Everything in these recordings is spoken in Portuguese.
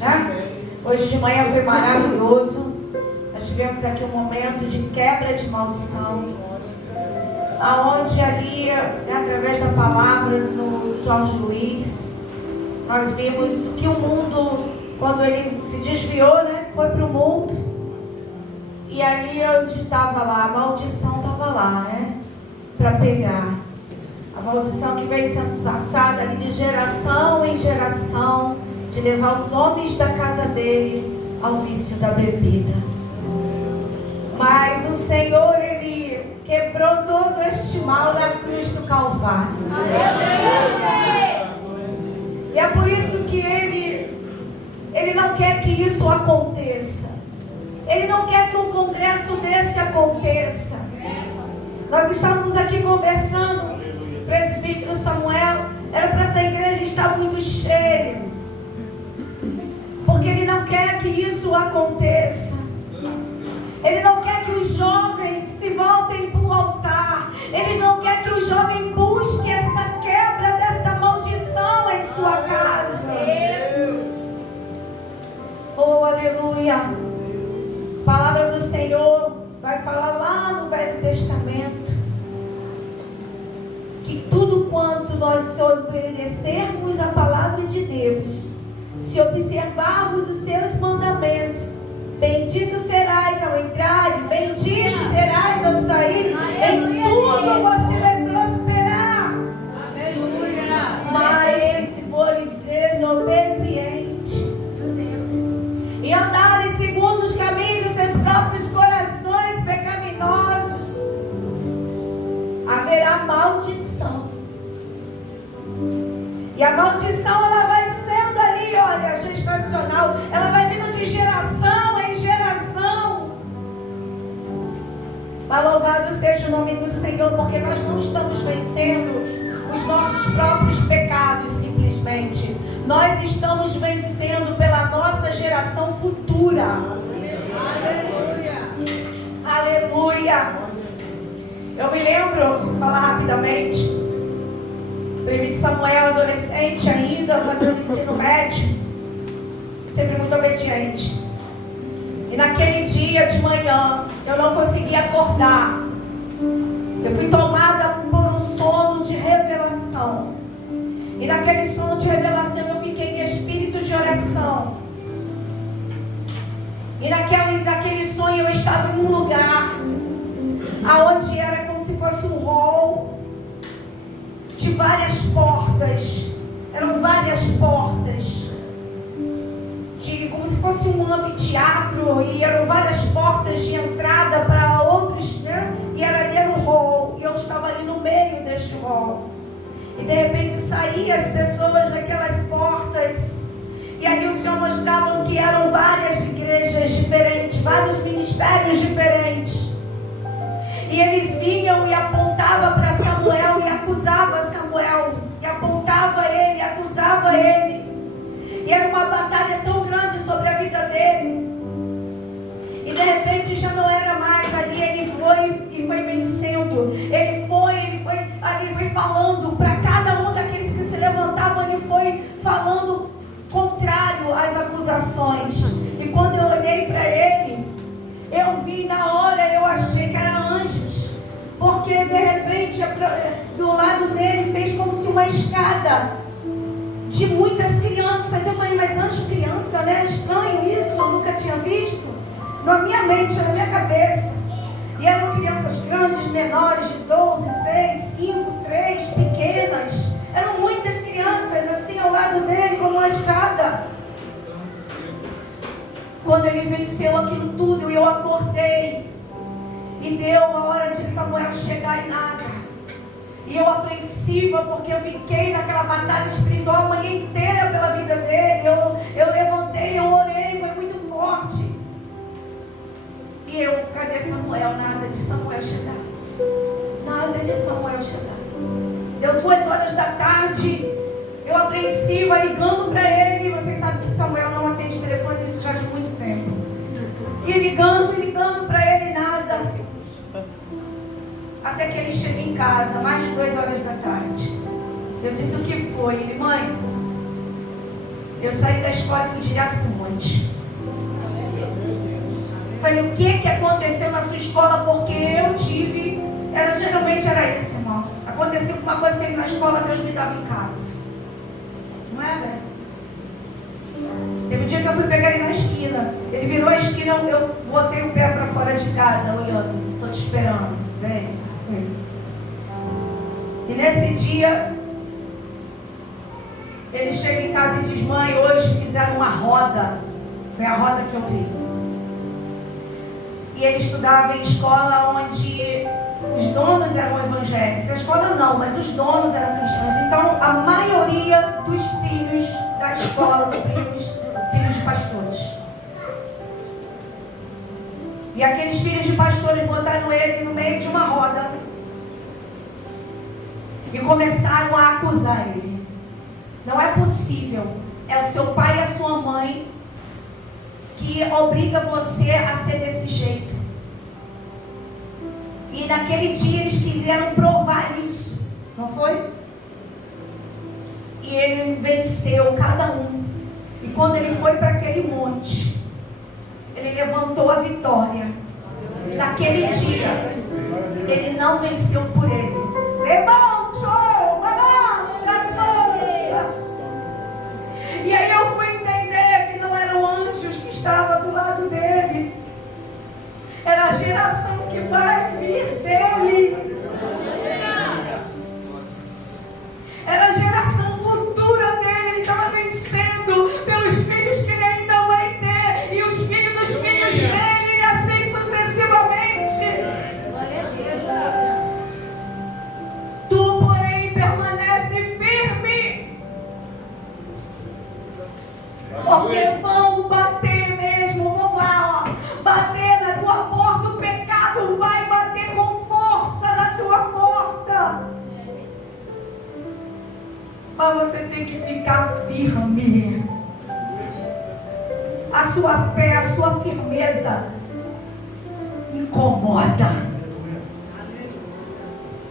né? Hoje de manhã foi maravilhoso. Nós tivemos aqui um momento de quebra de maldição, aonde ali, né, através da palavra do Jorge Luiz, nós vimos que o mundo, quando ele se desviou, né, foi para o mundo, e ali onde estava lá, a maldição estava lá, né, para pegar. A maldição que vem sendo passada ali de geração em geração, de levar os homens da casa dele ao vício da bebida. Mas o Senhor, Ele quebrou todo este mal na cruz do Calvário. E é por isso que Ele não quer que isso aconteça. Ele não quer que um congresso desse aconteça. Nós estávamos aqui conversando, o presbítero Samuel, era para essa igreja estar muito cheia. Porque Ele não quer que isso aconteça. Ele não quer que os jovens se voltem para o altar. Ele não quer que o jovem busque essa quebra desta maldição em sua casa. Oh, aleluia. A palavra do Senhor vai falar lá no Velho Testamento que tudo quanto nós obedecermos a palavra de Deus, se observarmos os seus mandamentos, bendito serás ao entrar e bendito serás ao sair. Em tudo você vai prosperar. Aleluia. Mas se fores desobediente e andares segundo os caminhos dos seus próprios corações pecaminosos, haverá maldição. E a maldição, ela vai sendo ali, olha, gestacional. Ela vai vindo de geração em geração. Mas louvado seja o nome do Senhor, porque nós não estamos vencendo os nossos próprios pecados simplesmente. Nós estamos vencendo pela nossa geração futura. Aleluia. Aleluia. Eu me lembro, vou falar rapidamente, o presbítero Samuel, adolescente ainda, fazendo ensino médio, sempre muito obediente. E naquele dia de manhã, eu não conseguia acordar. Eu fui tomada por um sono de revelação. E naquele sono de revelação, eu fiquei em espírito de oração. E naquele sonho, eu estava em um lugar aonde era como se fosse um hall de várias portas. Eram várias portas, como se fosse um anfiteatro, e eram várias portas de entrada para outros, né? E era um hall, e eu estava ali no meio deste hall. E de repente saíam as pessoas daquelas portas, e ali o Senhor mostrava que eram várias igrejas diferentes, vários ministérios diferentes. E eles vinham e apontavam para Samuel e acusavam Samuel, e apontava ele, e acusava ele. E era uma batalha tão grande sobre a vida dele. E de repente já não era mais ali. Ele foi vencendo. Ele foi falando para cada um daqueles que se levantavam. Ele foi falando contrário às acusações. E quando eu olhei para ele, eu vi na hora, eu achei que eram anjos. Porque de repente do lado dele fez como se uma escada de muitas crianças. Eu falei, mas anjo criança, né? Estranho isso, eu nunca tinha visto. Na minha mente, na minha cabeça. E eram crianças grandes, menores, de 12, 6, 5, 3, pequenas. Eram muitas crianças assim ao lado dele, como uma escada. Quando ele venceu aquilo tudo, eu acordei. E deu a hora de Samuel chegar e nada. E eu apreensiva, porque eu fiquei naquela batalha espiritual a manhã inteira pela vida dele. Eu levantei, eu orei, foi muito forte. E eu, cadê Samuel? Nada de Samuel chegar. Nada de Samuel chegar. Deu 2 horas da tarde, eu apreensiva, ligando para ele. Vocês sabem que Samuel não atende telefone, isso já de muito tempo. E ligando para ele, nada. Até que ele chega em casa, mais de 2 horas da tarde. Eu disse, o que foi? Ele, mãe, Eu saí da escola e fui direto para o monte. Falei, o que aconteceu na sua escola? Porque eu tive... geralmente era isso, irmãos. Aconteceu uma coisa que na escola Deus me dava em casa. Não é, né? Teve um dia que eu fui pegar ele na esquina. Ele virou a esquina, eu botei o pé para fora de casa, olhando. Estou te esperando. Vem. E nesse dia, ele chega em casa e diz, mãe, hoje fizeram uma roda. Foi a roda que eu vi. E ele estudava em escola onde os donos eram evangélicos. A escola não, mas os donos eram cristãos. Então, a maioria dos filhos da escola, filhos de pastores. E aqueles filhos de pastores botaram ele no meio de uma roda e começaram a acusar ele. Não é possível. É o seu pai e a sua mãe que obriga você a ser desse jeito. E naquele dia eles quiseram provar isso, não foi? E ele venceu cada um. E quando ele foi para aquele monte, ele levantou a vitória. E naquele dia, ele não venceu por ele. E aí eu fui entender que não eram anjos que estavam do lado dele. Era a geração que vai vir dele. Era a geração futura dele. Ele estava vencendo pelos filhos que ele ainda vai ter. E os filhos dos filhos dele. E assim sucessivamente. Tu, porém, permanece firme. Porque vão bater mesmo. Vão lá, ó. Bater na tua porta. O pecado vai bater com força na tua porta. Mas você tem que ficar firme. A sua fé, a sua firmeza incomoda.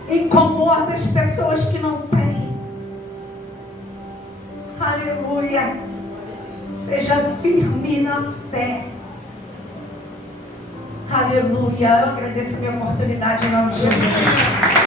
Incomoda as pessoas que não têm. Aleluia. Seja firme na fé. Aleluia. Eu agradeço a minha oportunidade em nome de Jesus.